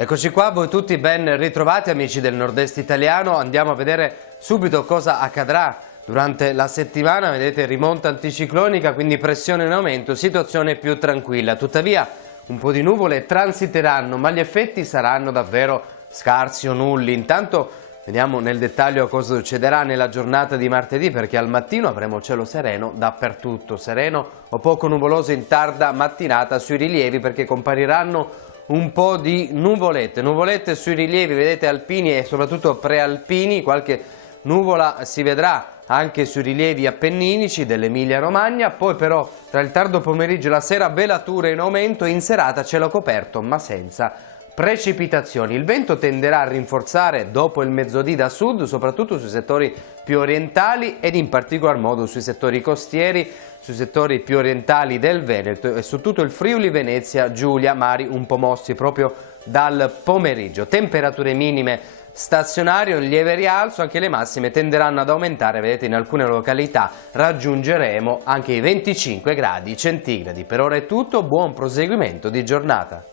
Eccoci qua, voi tutti ben ritrovati amici del nord-est italiano. Andiamo a vedere subito cosa accadrà durante la settimana. Vedete, rimonta anticiclonica, quindi pressione in aumento, situazione più tranquilla. Tuttavia un po' di nuvole transiteranno, ma gli effetti saranno davvero scarsi o nulli. Intanto vediamo nel dettaglio cosa succederà nella giornata di martedì, perché al mattino avremo cielo sereno dappertutto, sereno o poco nuvoloso in tarda mattinata sui rilievi, perché compariranno un po' di nuvolette sui rilievi, vedete, alpini e soprattutto prealpini. Qualche nuvola si vedrà anche sui rilievi appenninici dell'Emilia Romagna. Poi però tra il tardo pomeriggio e la sera velature in aumento, in serata cielo coperto ma senza precipitazioni. Il vento tenderà a rinforzare dopo il mezzodì da sud, soprattutto sui settori più orientali ed in particolar modo sui settori costieri, sui settori più orientali del Veneto e su tutto il Friuli Venezia Giulia, mari un po' mossi proprio dal pomeriggio. Temperature minime stazionarie, un lieve rialzo, anche le massime tenderanno ad aumentare, vedete, in alcune località raggiungeremo anche i 25 gradi centigradi. Per ora è tutto, buon proseguimento di giornata.